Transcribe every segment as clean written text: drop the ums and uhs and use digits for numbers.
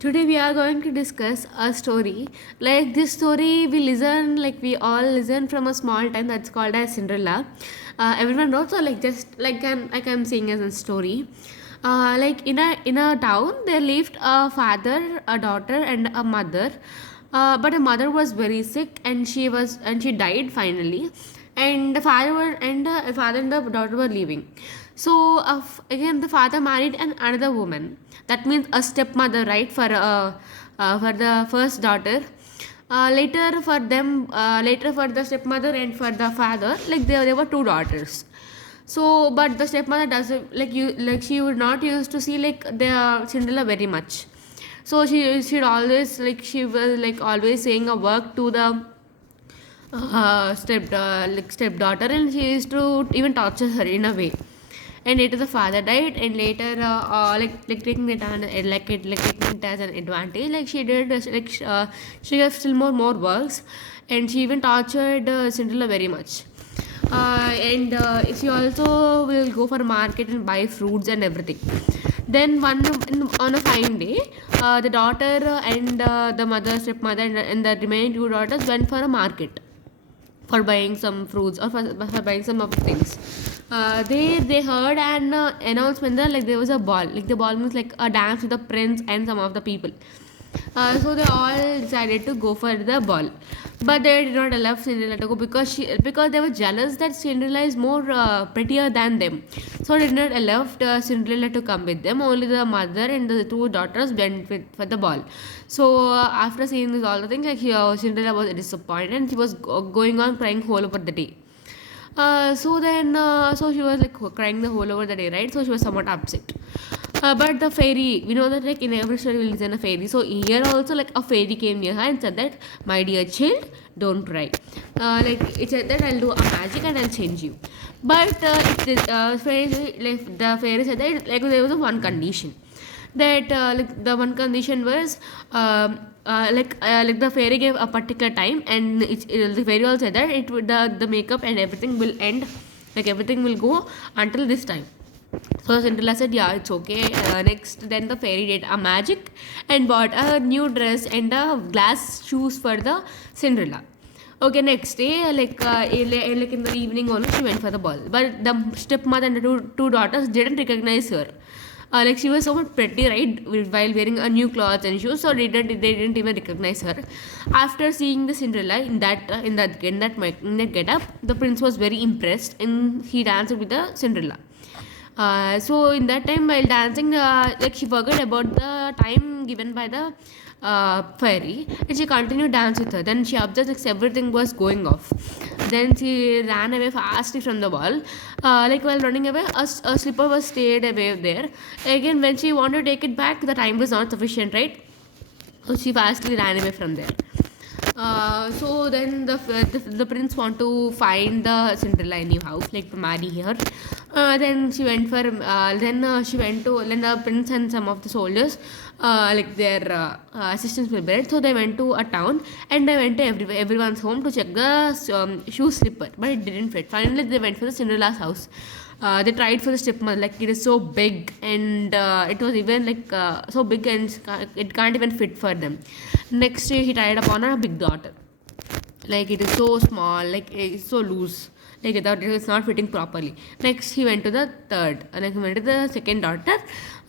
Today we are going to discuss a story. Like this story, we all listen from a small time that's called as Cinderella. Everyone knows, so like just like I'm saying as a story. Like in a town, there lived a father, a daughter, and a mother. But the mother was very sick, and she died finally. And the father and the daughter were leaving. So again, the father married another woman. That means a stepmother, right? For the first daughter. Later for the stepmother and for the father, like there were two daughters. So, but the stepmother doesn't like she would not used to see like the Cinderella very much. So she'd always she was like always saying a work to the stepdaughter, and she used to even torture her in a way. And later the father died, and later taking it on taking it as an advantage, like she did she has still more works, and she even tortured Cinderella very much. And she also will go for market and buy fruits and everything. Then on a fine day, the daughter and the mother, stepmother, and the remaining two daughters went for a market for buying some fruits or for buying some of the things. They heard an announcement that like there was a ball. Like the ball means like a dance with the prince and some of the people. So they all decided to go for the ball, but they did not allow Cinderella to go because they were jealous that Cinderella is more prettier than them. So they did not allow Cinderella to come with them. Only the mother and the two daughters went for the ball. So after seeing this all the things, like Cinderella was disappointed, and she was going on crying whole over the day. So she was like crying the whole over the day, right? So she was somewhat upset. But the fairy, we know that like in every story we listen a fairy. So here also like a fairy came near her and said that, my dear child, don't cry. Like it said that I'll do a magic and I'll change you. But the fairy said that like there was a one condition, that like the one condition was like the fairy gave a particular time, and the fairy also said that it would the makeup and everything will end, like everything will go until this time. So Cinderella said, "Yeah, it's okay." Next, then the fairy did a magic and bought a new dress and a glass shoes for the Cinderella. Okay, next day, like in the evening only, she went for the ball. But the stepmother and the two daughters didn't recognize her. Like she was so much pretty, right, while wearing a new clothes and shoes, so they didn't even recognize her. After seeing the Cinderella in that get up, the prince was very impressed, and he danced with the Cinderella. So in that time while dancing, like she forgot about the time given by the fairy, and she continued dance with her. Then she observed like everything was going off. Then she ran away fastly from the wall. Like while running away, a slipper was stayed away there. Again, when she wanted to take it back, the time was not sufficient, right? So she fastly ran away from there. So then the prince want to find the Cinderella anyhow, like to marry her. Then she went to then the prince and some of the soldiers, like their assistants were there. So they went to a town, and they went to everyone's home to check the shoe slipper, but it didn't fit. Finally, they went for the Cinderella's house. They tried for the stepmother, like it is so big, and it was even like so big, and it can't even fit for them. Next he tried upon a big daughter, like it is so small, like it's so loose, like without it's not fitting properly. Next he went to the third, like he went to the second daughter,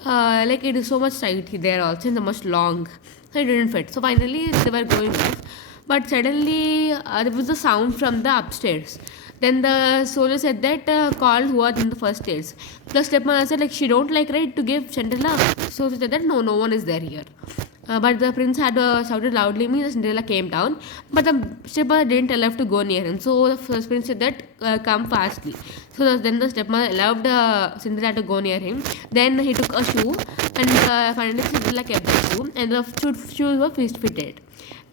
like it is so much tight there also, and so much long, so it didn't fit. So finally they were going off, but suddenly there was a sound from the upstairs. Then the soldier said that, called who was in the first stairs. The stepmother said like she don't like, right, to give Cinderella. So she said that no one is there here. But the prince had shouted loudly. Me, the Cinderella came down, but the stepmother didn't allow to go near him. So the first prince said that, come fastly. So then the stepmother allowed Cinderella to go near him. Then he took a shoe, and finally Cinderella kept the shoe, and the shoes were fitted.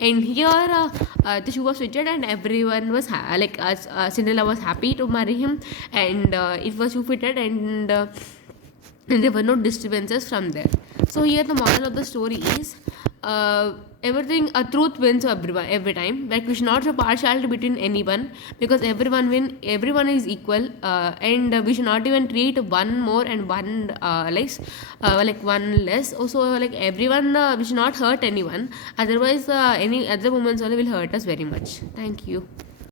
And here the shoe was fitted, and everyone was Cinderella was happy to marry him, and it was shoe fitted, and there were no disturbances from there. So here the moral of the story is, everything, a truth wins every time. Like we should not show partiality between anyone, because everyone is equal, and we should not even treat one more and one less, like one less also. Like everyone, we should not hurt anyone, otherwise any other women's only will hurt us very much. Thank you.